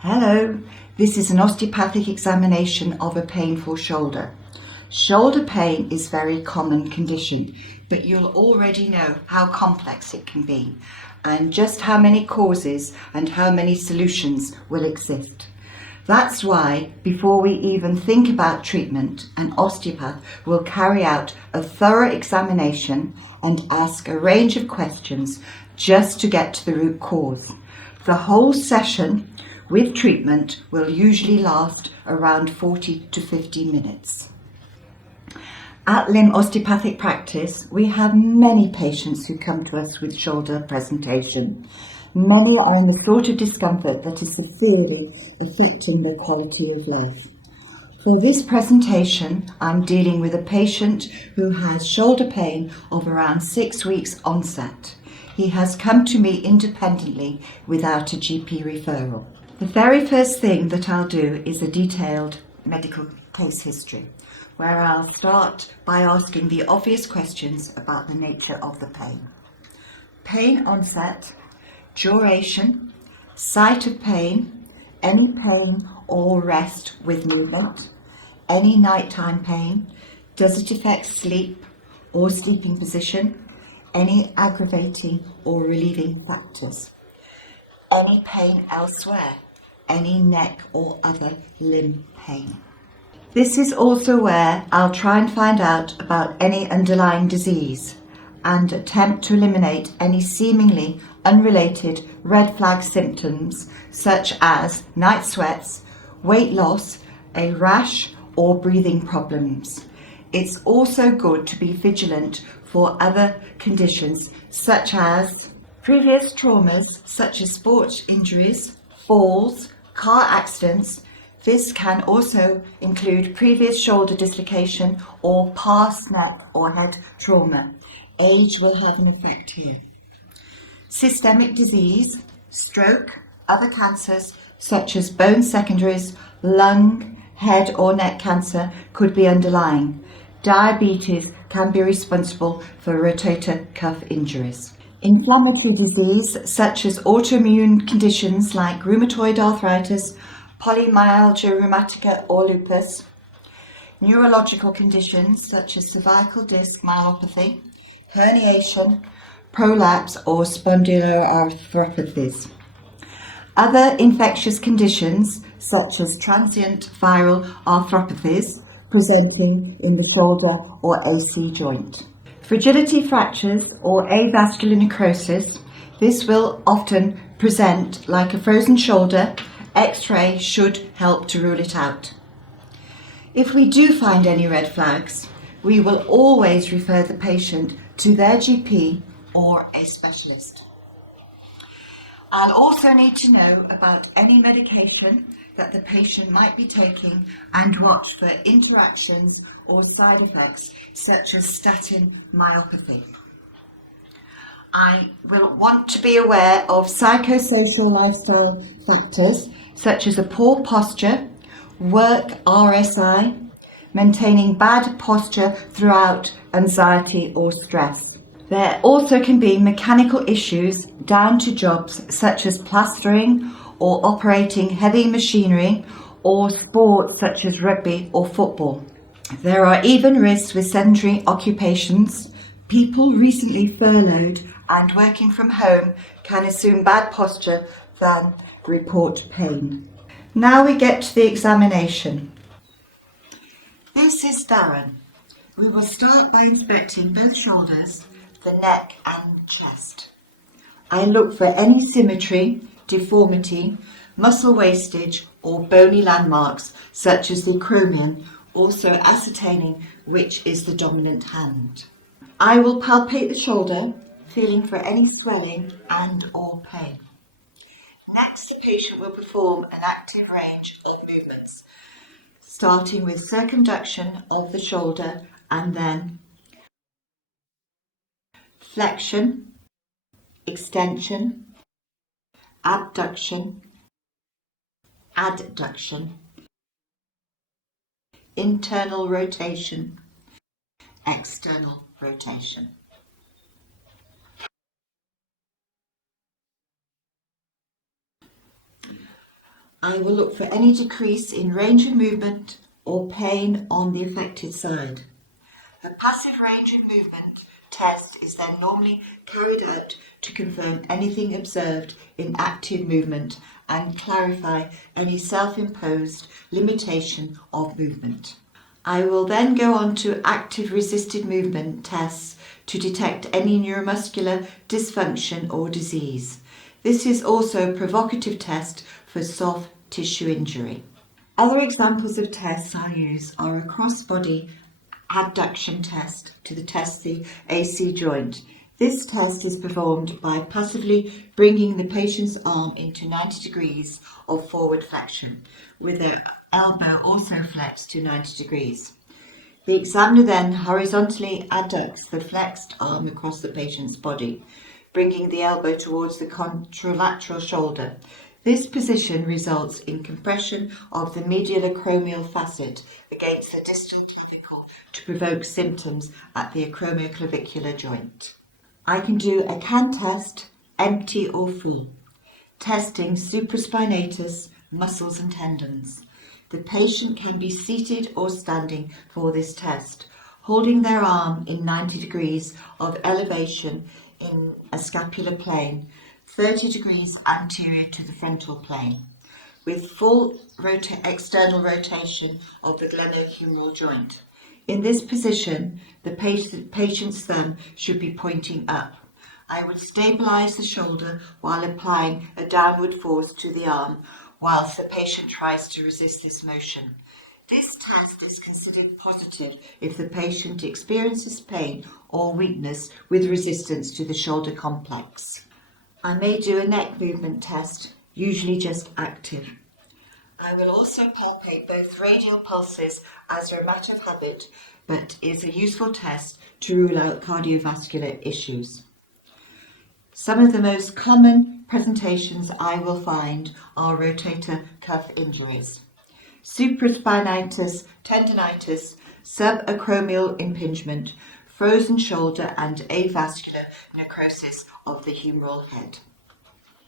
Hello, this is an osteopathic examination of a painful shoulder. Shoulder pain is a very common condition, but you'll already know how complex it can be and just how many causes and how many solutions will exist. That's why, before we even think about treatment, an osteopath will carry out a thorough examination and ask a range of questions just to get to the root cause. The whole session with treatment will usually last around 40 to 50 minutes. At Lymm Osteopathic Practice, we have many patients who come to us with shoulder presentation. Many are in the sort of discomfort that is severely affecting their quality of life. For this presentation, I'm dealing with a patient who has shoulder pain of around 6 weeks onset. He has come to me independently without a GP referral. The very first thing that I'll do is a detailed medical case history, where I'll start by asking the obvious questions about the nature of the pain. Pain onset, duration, site of pain, any pain or rest with movement, any nighttime pain, does it affect sleep or sleeping position, any aggravating or relieving factors, any pain elsewhere, any neck or other limb pain. This is also where I'll try and find out about any underlying disease and attempt to eliminate any seemingly unrelated red flag symptoms such as night sweats, weight loss, a rash or breathing problems. It's also good to be vigilant for other conditions such as previous traumas such as sports injuries, falls, car accidents. This can also include previous shoulder dislocation or past neck or head trauma. Age will have an effect here. Systemic disease, stroke, other cancers such as bone secondaries, lung, head or neck cancer could be underlying. Diabetes can be responsible for rotator cuff injuries. Inflammatory disease such as autoimmune conditions like rheumatoid arthritis, polymyalgia rheumatica or lupus, neurological conditions such as cervical disc myelopathy, herniation, prolapse or spondyloarthropathies. Other infectious conditions such as transient viral arthropathies presenting in the shoulder or AC joint. Fragility fractures or avascular necrosis, this will often present like a frozen shoulder. X-ray should help to rule it out. If we do find any red flags, we will always refer the patient to their GP or a specialist. I'll also need to know about any medication that the patient might be taking and watch for interactions or side effects such as statin myopathy. I will want to be aware of psychosocial lifestyle factors such as a poor posture, work RSI, maintaining bad posture throughout anxiety or stress. There also can be mechanical issues down to jobs such as plastering or operating heavy machinery or sports such as rugby or football. There are even risks with sedentary occupations. People recently furloughed and working from home can assume bad posture than report pain. Now we get to the examination. This is Darren. We will start by inspecting both shoulders, the neck and chest. I look for any symmetry, deformity, muscle wastage or bony landmarks such as the acromion, also ascertaining which is the dominant hand. I will palpate the shoulder, feeling for any swelling and or pain. Next, the patient will perform an active range of movements, starting with circumduction of the shoulder and then flexion, extension, abduction, adduction, internal rotation, external rotation. I will look for any decrease in range of movement or pain on the affected side. A passive range of movement test is then normally carried out to confirm anything observed in active movement and clarify any self-imposed limitation of movement. I will then go on to active resisted movement tests to detect any neuromuscular dysfunction or disease. This is also a provocative test for soft tissue injury. Other examples of tests I use are a cross-body adduction test to test the AC joint. This test is performed by passively bringing the patient's arm into 90 degrees of forward flexion, with their elbow also flexed to 90 degrees. The examiner then horizontally adducts the flexed arm across the patient's body, bringing the elbow towards the contralateral shoulder. This position results in compression of the medial acromial facet against the distal clavicle to provoke symptoms at the acromioclavicular joint. I can do a CAN test, empty or full, testing supraspinatus, muscles and tendons. The patient can be seated or standing for this test, holding their arm in 90 degrees of elevation in a scapular plane, 30 degrees anterior to the frontal plane, with full external rotation of the glenohumeral joint. In this position, the patient's thumb should be pointing up. I would stabilize the shoulder while applying a downward force to the arm whilst the patient tries to resist this motion. This test is considered positive if the patient experiences pain or weakness with resistance to the shoulder complex. I may do a neck movement test, usually just active. I will also palpate both radial pulses as a matter of habit, but is a useful test to rule out cardiovascular issues. Some of the most common presentations I will find are rotator cuff injuries, supraspinatus tendinitis, subacromial impingement, frozen shoulder and avascular necrosis of the humeral head.